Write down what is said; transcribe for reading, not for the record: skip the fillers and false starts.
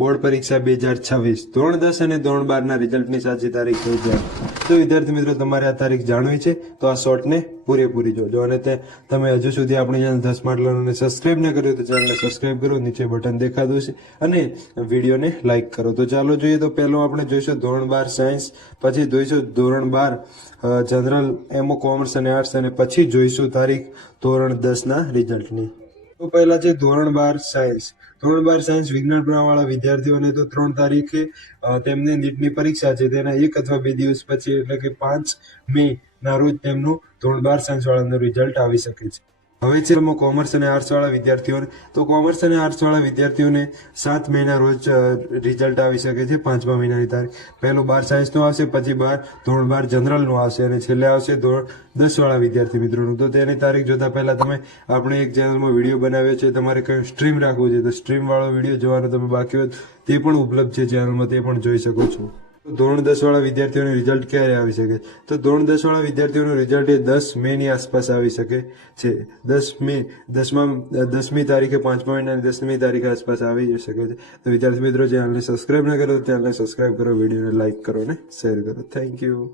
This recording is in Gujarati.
બોર્ડ પરીક્ષા 2026 ધોરણ 10 અને ધોરણ 12 રિઝલ્ટની સાચી તારીખ થઈ જાય તો વિદ્યાર્થી મિત્રો તમારે આ તારીખ જાણવી છે તો આ શોર્ટને પૂરેપૂરી જોજો અને તમે હજુ સુધી આપણી ચેનલ 10 સ્માર્ટ લર્નરને સબસ્ક્રાઇબ ન કર્યું તો ચેનલને સબસ્ક્રાઇબ કરો, નીચે બટન દેખાતું છે અને વિડીયોને લાઈક કરો. તો ચાલો જોઈએ. તો પહેલો આપણે જોઈશું ધોરણ 12 સાયન્સ, પછી જોઈશું ધોરણ 12 જનરલ, એમો કોમર્સ અને આર્ટ્સ, અને પછી જોઈશું તારીખ ધોરણ 10 રિઝલ્ટની. તો પહેલા છે ધોરણ 12 સાયન્સ. ધોરણ 12 સાયન્સ વિજ્ઞાન પ્રવાહવાળા વિદ્યાર્થીઓને તો 3 તારીખે તેમને નીટની પરીક્ષા છે. તેના 1 અથવા 2 દિવસ પછી એટલે કે 5 મે ના રોજ તેમનું ધોરણ 12 સાયન્સ વાળાનું રિઝલ્ટ આવી શકે છે. હવે છે કોમર્સ અને આર્ટ્સ વાળા વિદ્યાર્થીઓને. તો કોમર્સ અને આર્ટ્સ વાળા વિદ્યાર્થીઓને 7 મે ના રોજ રિઝલ્ટ આવી શકે છે, 5મા મહિનાની તારીખ. પહેલું 12 સાયન્સનું આવશે, પછી ધોરણ 12 જનરલનું આવશે અને છેલ્લે આવશે ધોરણ 10 વાળા વિદ્યાર્થી મિત્રોનું. તો તેની તારીખ જોતા પહેલા તમે આપણે એક ચેનલમાં વિડીયો બનાવ્યો છે, તમારે કયું સ્ટ્રીમ રાખવું છે તો સ્ટ્રીમ વાળો વિડીયો જોવાનો તમે બાકી હોય તે પણ ઉપલબ્ધ છે ચેનલમાં, તે પણ જોઈ શકો છો. ધોરણ 10 વાળા વિદ્યાર્થીઓનું રિઝલ્ટ ક્યારે આવી શકે? તો ધોરણ 10 વાળા વિદ્યાર્થીઓનું રિઝલ્ટ એ 10 મે ની આસપાસ આવી શકે છે. 10 મે 10મી તારીખે, 5મા મહિનાની 10મી તારીખે આસપાસ આવી શકે છે. તો વિદ્યાર્થી મિત્રો ચેનલને સબસ્ક્રાઇબ ન કરો તો ચેનલને સબસ્ક્રાઇબ કરો, વિડીયોને લાઈક કરો અને શેર કરો. Thank you.